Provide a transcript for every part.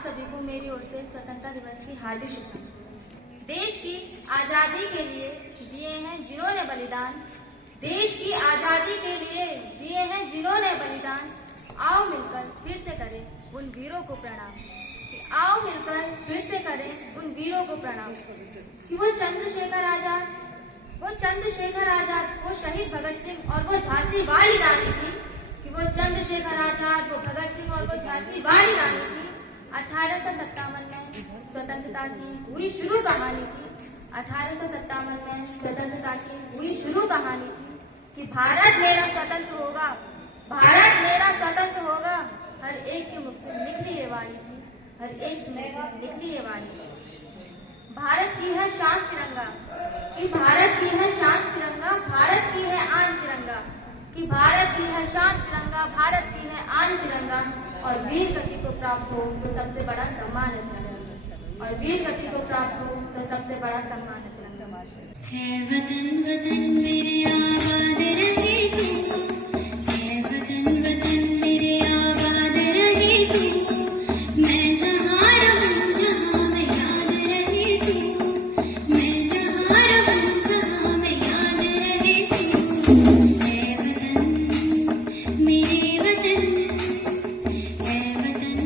सभी को मेरी ओर से स्वतंत्रता दिवस की हार्दिक शुभकामनाएं। देश की आजादी के लिए दिए हैं जिन्होंने बलिदान, देश की आजादी के लिए दिए हैं जिन्होंने बलिदान। आओ मिलकर फिर से करें उन वीरों को प्रणाम, आओ मिलकर फिर से करें उन वीरों को प्रणाम। कि वो चंद्रशेखर आजाद, वो शहीद भगत सिंह और वो झांसी वाली रानी थी। कि वो चंद्रशेखर आजाद, वो भगत सिंह और वो झांसी वाली रानी थी। 1857 में स्वतंत्रता की हुई शुरू कहानी थी। 1857 में स्वतंत्रता की हुई शुरू कहानी थी। कि भारत मेरा स्वतंत्र होगा, भारत मेरा स्वतंत्र होगा, हर एक के मुख से निकली ये वाणी थी, हर एक के मुख से निकली ये वाणी थी। भारत की है शान तिरंगा, कि भारत की है शान तिरंगा, भारत की है आन तिरंगा। कि भारत की है शान तिरंगा, भारत की है आन तिरंगा। और वीर गति को प्राप्त हो तो सबसे बड़ा सम्मान है तिरंगा, और वीर गति को प्राप्त हो तो सबसे बड़ा सम्मान है तिरंगा। है वतन वतन मेरे आबाद रहे तू, है वतन वतन मेरे आबाद रहे तू। मैं जहाँ रहूँ जहाँ में याद रहे तू, मैं जहाँ रहूँ जहाँ में याद रहे तू। है वतन मेरे वतन, है वतन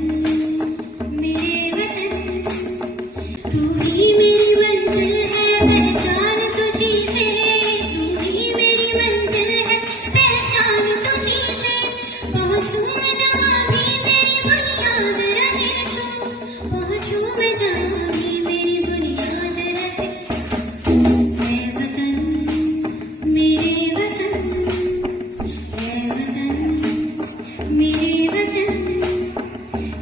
मेरे वतन। तू ही मेरी मंजिल है, पहचान तुझी से, तू ही मेरी मंजिल है, पहचान तुझी से। पहुँचूं मैं जहाँ भी मेरी बुनियाद रहे तू, पहुँचूं मैं जहाँ भी मेरी बुनियाद रहे। है वतन मेरे वतन, है वतन मेरे वतन,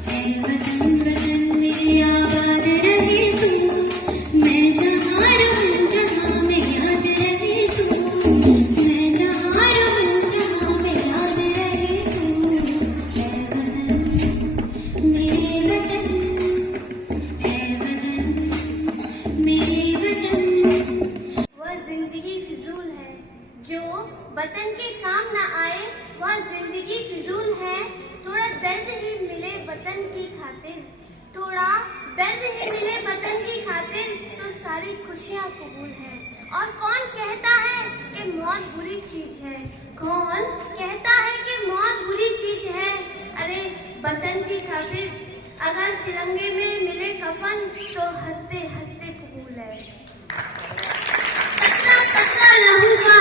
है वतन वतन मेरे आबाद रहे तू। मैं जहाँ रहूँ जहाँ में याद रहे तू, मैं जहाँ रहूँ जहाँ में याद रहे तू। है वतन मेरे वतन, है वतन मेरे वतन। वह जिंदगी फिजूल है जो वतन के काम न आए, वह जिंदगी फिजूल है। थोड़ा दर्द ही मिले वतन की खातिर, थोड़ा दर्द ही मिले वतन की खातिर, तो सारी खुशियाँ कबूल है। और कौन कहता है कि मौत बुरी चीज है, कौन कहता है कि मौत बुरी चीज है। अरे वतन की खातिर अगर तिरंगे में मिले कफन, तो हंसते हंसते कबूल है। कतरा कतरा लहू का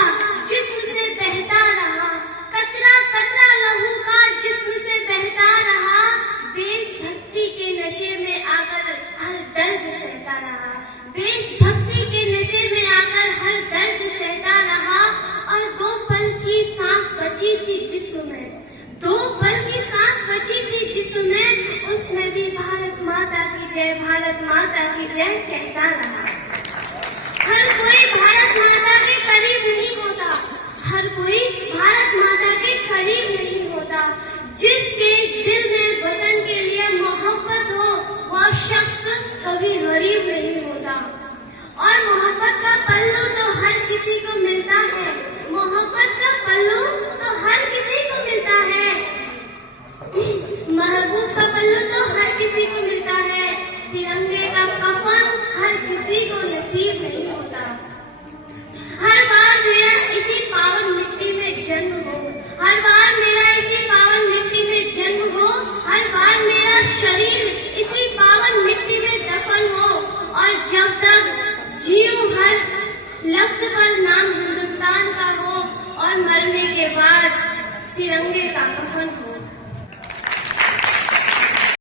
जिस्म से बहता रहा, कतरा कतरा लहू का जिस्म से बहता रहा। देशभक्ति के नशे में आकर हर दर्द सहता रहा, देशभक्ति के नशे में आकर हर दर्द सहता रहा। और 2 पल की सांस बची थी जिस्म में, 2 पल की सांस बची थी जिस्म में, उसमें भी भारत माता की जय, भारत माता की जय कहता रहा। हर कोई भारत माता के करीब नहीं होता, हर कोई भारत माता के करीब नहीं होता। जिसके दिल में वतन के लिए मोहब्बत हो, वह शख्स कभी गरीब नहीं होता। और मोहब्बत का पल्लू तो हर किसी को मिलता है, मोहब्बत का पल्लू तो हर किसी को मिलता है। महबूब का पल्लू तो हर किसी को मिलता है, तिरंगे का कफन हर किसी को नसीब नहीं होता। हर बार मेरा इसी पावन मिट्टी में जन्म हो, हर बार मेरा इसी पावन मिट्टी में जन्म हो, हर बार मेरा शरीर इसी पावन मिट्टी में दफन हो। और जब तक जीऊं हर लफ्ज पर नाम हिंदुस्तान का हो, और मरने के बाद तिरंगे का कफन हो।